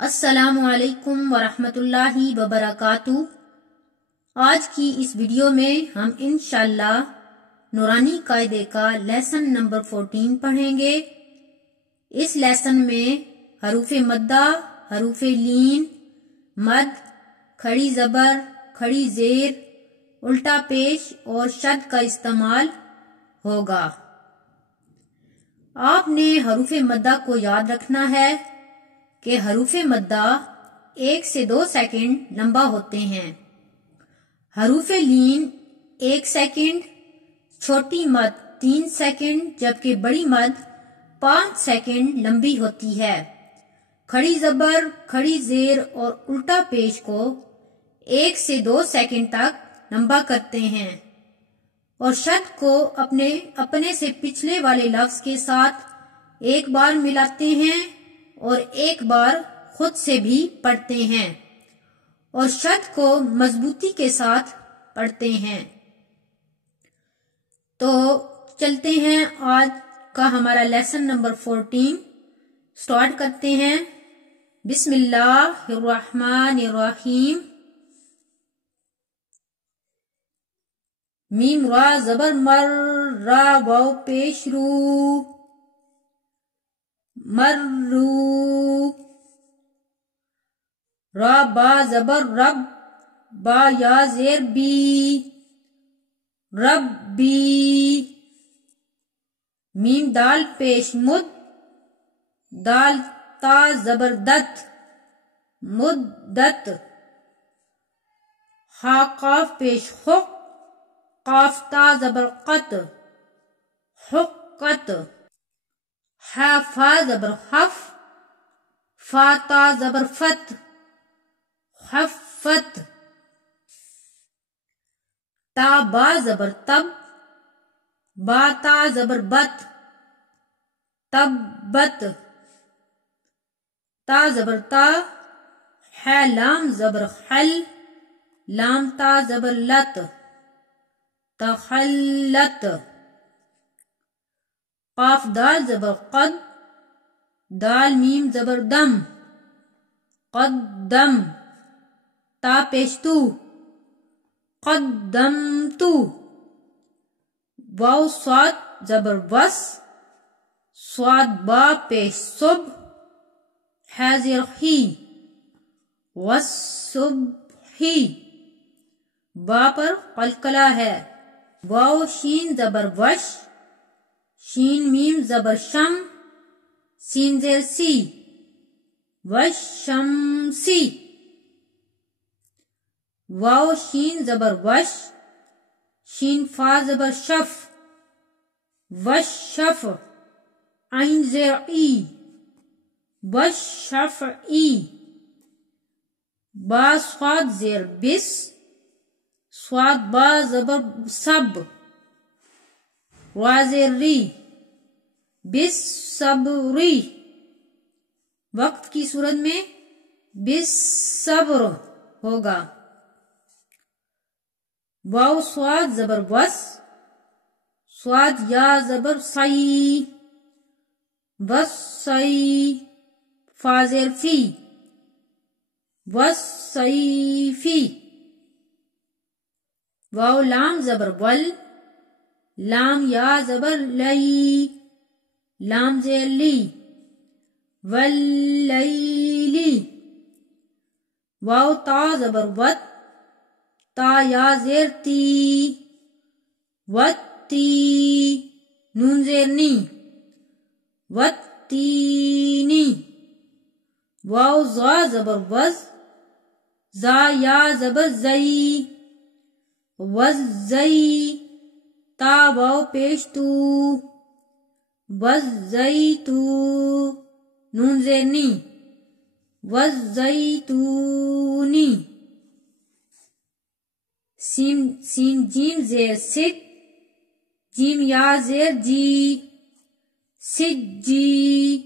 السلام علیکم ورحمۃ اللہ وبرکاتہ۔ آج کی اس ویڈیو میں ہم انشاءاللہ نورانی قاعدے کا لیسن نمبر 14 پڑھیں گے۔ اس لیسن میں حروف مدہ، حروف لین، مد، کھڑی زبر، کھڑی زیر، الٹا پیش اور شد کا استعمال ہوگا۔ آپ نے حروف مدہ کو یاد رکھنا ہے کہ حروف مدہ 1 سے 2 سیکنڈ لمبا ہوتے ہیں۔ حروف لین 1 سیکنڈ، چھوٹی مد 3 سیکنڈ جبکہ بڑی مد 5 سیکنڈ لمبی ہوتی ہے۔ کھڑی زبر، کھڑی زیر اور الٹا پیش کو 1 سے 2 سیکنڈ تک لمبا کرتے ہیں اور شد کو اپنے سے پچھلے والے لفظ کے ساتھ ایک بار ملاتے ہیں اور ایک بار خود سے بھی پڑھتے ہیں اور شد کو مضبوطی کے ساتھ پڑھتے ہیں۔ تو چلتے ہیں، آج کا ہمارا لیسن نمبر 14 سٹارٹ کرتے ہیں۔ بسم اللہ الرحمن الرحیم۔ میم را زبر مر، را واو پیش رو، مرو۔ را با زبر رب، با یا زیر بی، ربی۔ میم دال پیش مد، دال تا زبر دت، مدت۔ خا قاف پیش خق، قاف تا زبر قط، حقت۔ ح فا زبر خف، فا تا زبر فت، حفت۔ تا با زبر تب، با تا زبر بت، تبت۔ تا زبر تا، ح لام زبر خل، لام تا زبر لت، تخلت۔ قاف دال زبر قد، دال میم زبر دم، قدم۔ تا پیش تو، قدمتو۔ واو صاد زبر وس، صاد با پیش صب، ح زیر خی، والصبحی۔ با پر قلقلہ ہے۔ واو شین زبر وش، شین میم زبر شم، سین زیر سی، والشمسی۔ واو شین زبر وش، شین فا زبر شف، والشف۔ عین زیر ای، والشفعی۔ با صاد زیر بس، صاد با زبر سب، را زیر ری، بس صبری۔ وقت کی صورت میں بس صبر ہوگا۔ واو صاد زبر وس، صاد یا زبر سی، وسی۔ فا زیر فی، وسیفی۔ واو لام زبر ول، لام یا زبر لی، لام زیر لی، واللیلی۔ واو تا زبر وت، تا یا زیر تی، وتی۔ نون زیر نی، وتینی۔ واو زا زبر وز، زا یا زبر زئی، وزئی۔ تا واو پیش تو، وزیتو۔ نون زیر نی، وزیتونی۔ سین جیم زیر ست، جیم یا زیر جی، سجی۔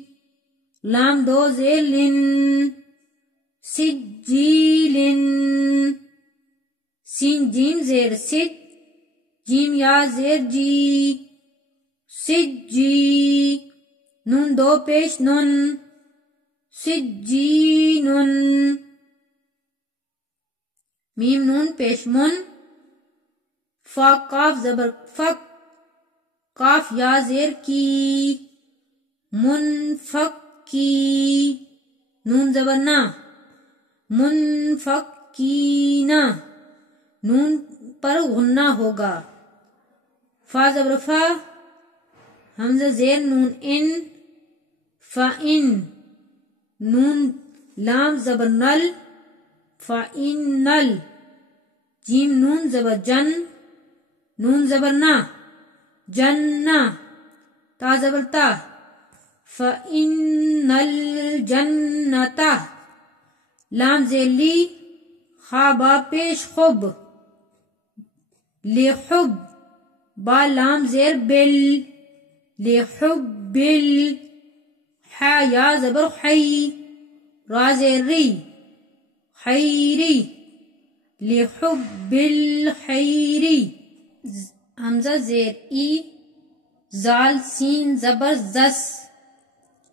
لام دو زیر لن، سجیلن۔ سین جیم زیر ست، جیم یا زیر جی، سجی۔ نون دو پیش نن، سجینن، میم نون پیش من، فا قاف زبر فک، قاف یا زیر کی، منفک کی، نون زبر نا، منفکینا، نون پر غنہ ہوگا، فا زبر فا، حمزہ زیر نون ان، فا ان، نون لام زبر نل، فا ان نل، جیم نون زبر جن، نون زبر نا، جنہ، تا زبر تا، فا ان الجنۃ، لام زیر لی، خا با پیش خب، لحب، با لام زیر بل، لحب بل، حا یا زبر حی، را زیر ری، حیری، لحب الحیری، حمزہ زیر ای، زال سین زبر زس،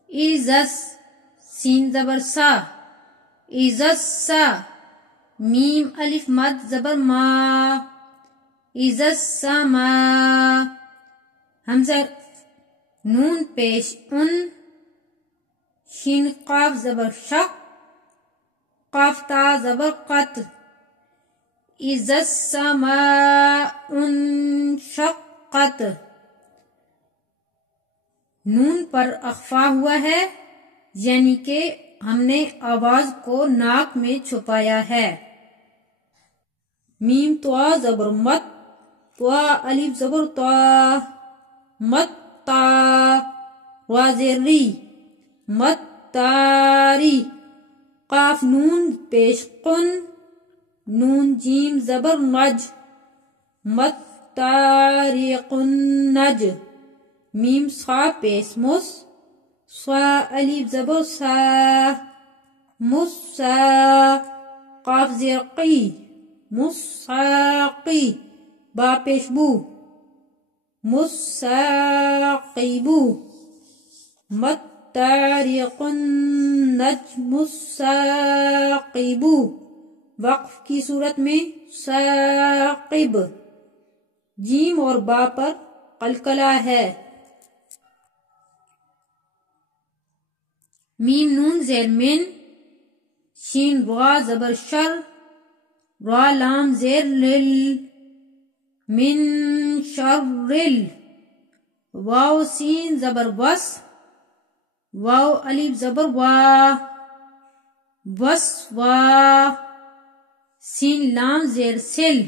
ایزس، سین زبر سا، ایزس سا، میم الف مد زبر ما، ایزس سما، حمزہ نون پیش ان، شین قاف زبر شق، قاف تا زبر قط، اذا السماء انشقت، نون پر اخفا ہوا ہے، یعنی کہ ہم نے آواز کو ناک میں چھپایا ہے۔ میم توا زبر مت، توا الف زبر توا، متا، را زیر ری، متاری، قاف نون پیش قن، نون جیم زبر نج، متاریق النج، میم صا پیش مس، صا الف زبر سا، مسا، قاف زیر قی، مساقی، با پیش بو، مساقبو، متاریق النجم الساقبو، وقف کی صورت میں ساقب، جیم اور با پر قلقلہ ہے۔ میم نون زیر من، شین را زبر شر، را لام زیر لل، من شرل، واو سین زبر وس، واو الف زبر وا، وس وا، سین لام زیر سل،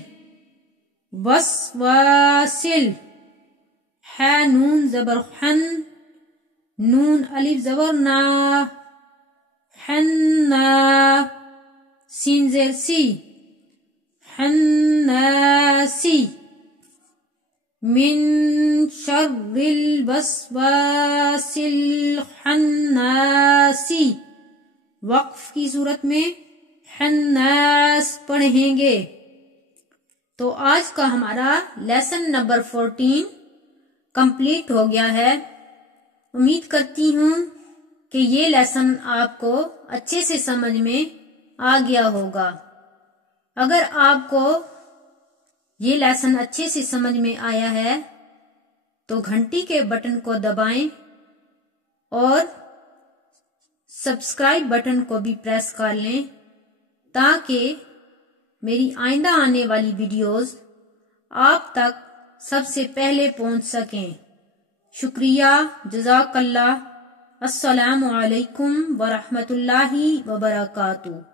وس واسل، حا نون زبر حن، نون الف زبر نا، حنا، سین زیر سی، حناسی، من شر الوسواس الخناسی، وقف کی صورت میں حناس پڑھیں گے۔ تو آج کا ہمارا لیسن نمبر 14 کمپلیٹ ہو گیا ہے۔ امید کرتی ہوں کہ یہ لیسن آپ کو اچھے سے سمجھ میں آ گیا ہوگا۔ اگر آپ کو یہ لیسن اچھے سے سمجھ میں آیا ہے تو گھنٹی کے بٹن کو دبائیں اور سبسکرائب بٹن کو بھی پریس کر لیں تاکہ میری آئندہ آنے والی ویڈیوز آپ تک سب سے پہلے پہنچ سکیں۔ شکریہ، جزاک اللہ، السلام علیکم ورحمۃ اللہ وبرکاتہ۔